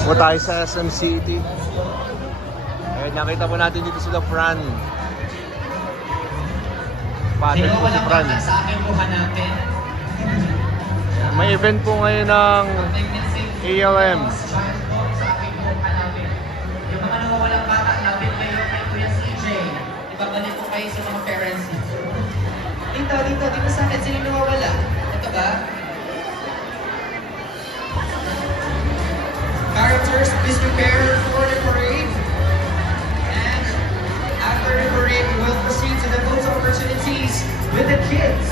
Dito po tayo sa SM City. Eh, nakita po natin dito sila Fran. Patin po si Fran. Sa akin po hanapin. May event po ngayon ng ALM. Sa akin po hanapin. Yung mga nawawalang bata, lapit kayo kay Kuya CJ. Ibabalik po kayo sa mga parents niyo. Dito, di ba sa akin sila nawawala? Ito ba? Characters, please prepare for the parade. And after the parade, we will proceed to the photo opportunities with the kids.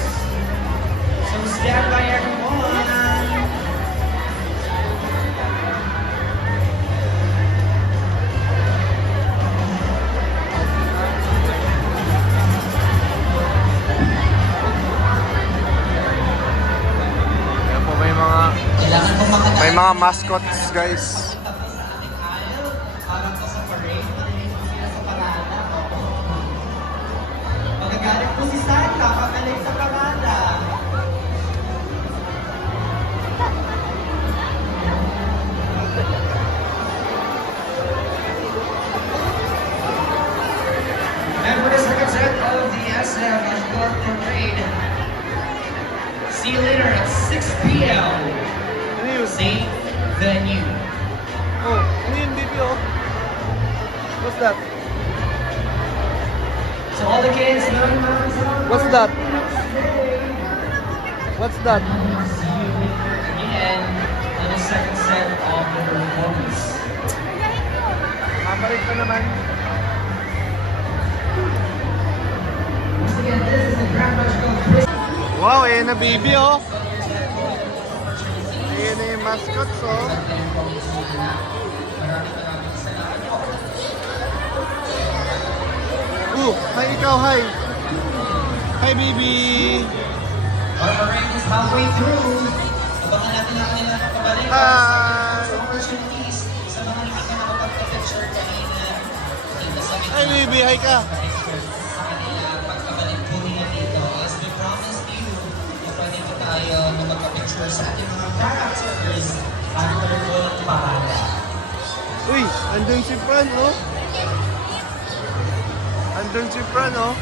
So stand by everyone. Ayan po Kailangan pong makadaan. may mga mascots guys. Parang po sa parade, madaling po sila sa parada. Magagalit po si Santa, pagaling sa parada. And for the second set of the SM Ashburn Parade, see you later at 6 p.m. Ano yun? Same venue. Oh, ano yun baby oh? What's that? So all the kids, What's that? What's that? again on the second set of the performance. Mabalik pa naman. Once again, this is the Grand Magical Christmas. Wow, ayan na baby oh. Ayan na yung mascots oh. Hi ikaw, hi. Hi baby. Our parade is halfway through. Abangan natin ang kanilang pagkabalik. Hi. Opportunities sa mga hindi ka nakapag-picture kanina. Dito sa Hi baby, hi ka. sa kanila pagkabalik po nila dito. As we promised you, na pwede po tayo na magka-picture sa ating mga characters after po ng parada. Uy, andun si Fran oh. Andun si Fran oh.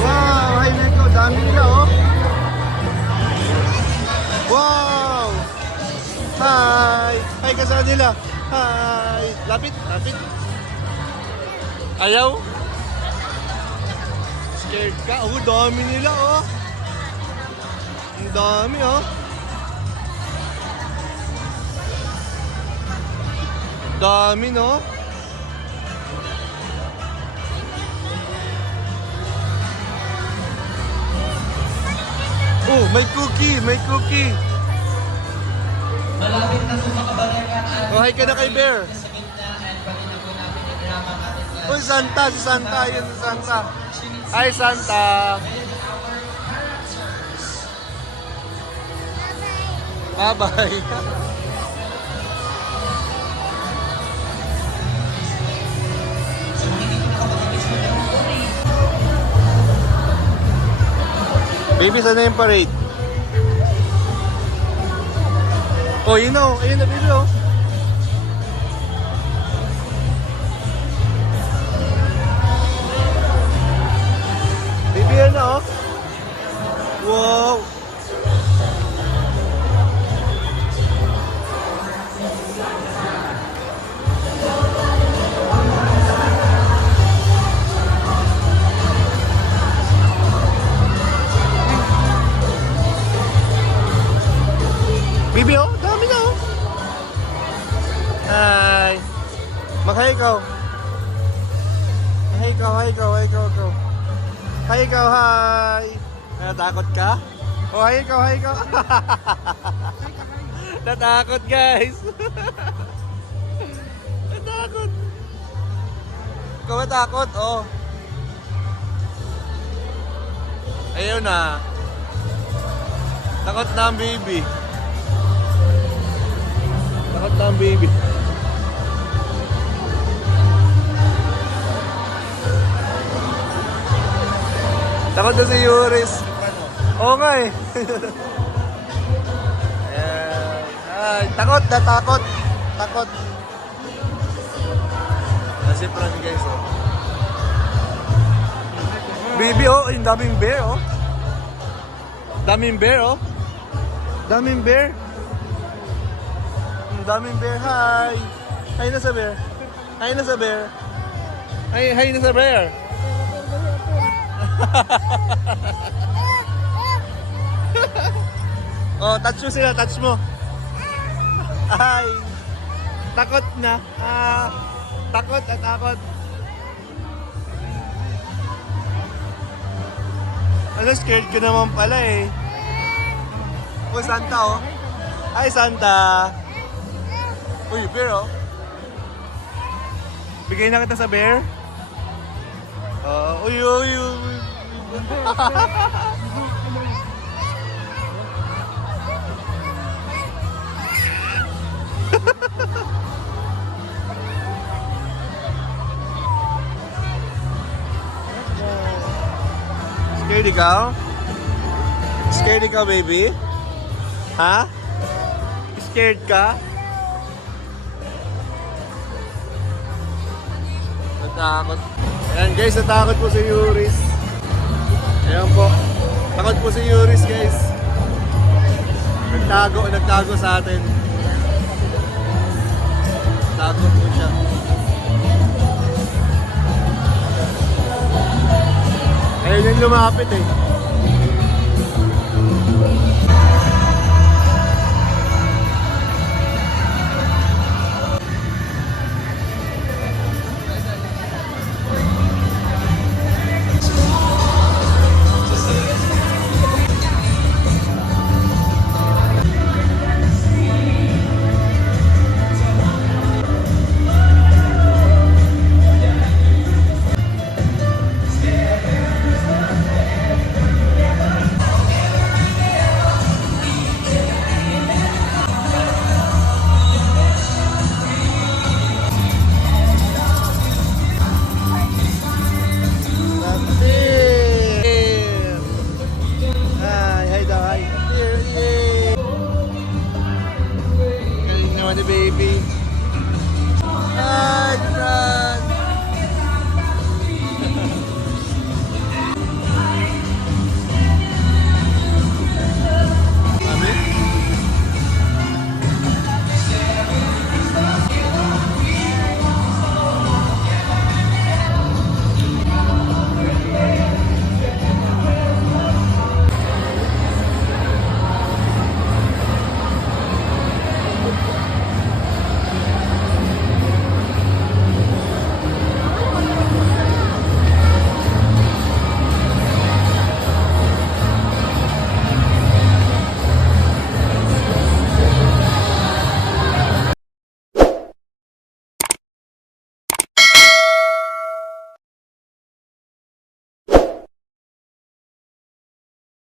Wow, hi Neko, dami nila oh. Wow. Hi. Hi ka sa nila. Hi. Lapit, lapit. Ayaw? Scared ka? Oh, dami nila oh. Ang dami oh. Dami no? Oh, may cookie, may cookie. Malapit na po makabalik ang ating Oh, hi ka na kay Bear. sa gitna and pwede na po natin i-drama ang ating Oh, Santa, si Santa, yun si Santa. Hi Santa. Bye-bye. Baby, saan na yung parade? Oh, yun o. Ayun na, baby oh. Baby, yan na oh. Wow. Bibi oh, dami na oh. Hi. Mag-hi ikaw. Hi ikaw, hi ikaw, hi ikaw, ikaw. Hi ikaw, hi. Natakot ka? Oh, hi ikaw, hi ikaw. Natakot guys. Natakot. Ikaw matakot, oh. Ayaw na. Takot na ang baby. Takot na ang baby. Takot na si Yuris. Oo nga eh. Ayan. Ay, takot na takot. Takot. Kasi prank guys oh. Baby oh, yung daming bear oh. Daming bear oh. Daming bear. Daming bear. Hi. Hi na sa bear. Hi na sa bear. Hi na sa bear. Oh, touch mo sila, touch mo. Ay. Takot na. Takot at takot. Ano, scared ko naman pala eh. Oh, Santa oh. Hi, Santa. Uy, bear oh. Bigay na kita sa bear. Uy. Scared ikaw? Scared ikaw, baby? Ha? Scared ka? Natakot. Ayan guys, natakot po si Yuris. Ayan po. Takot po si Yuris guys. Nagtago sa atin. Takot po siya. Ayun yung lumapit eh. Baby.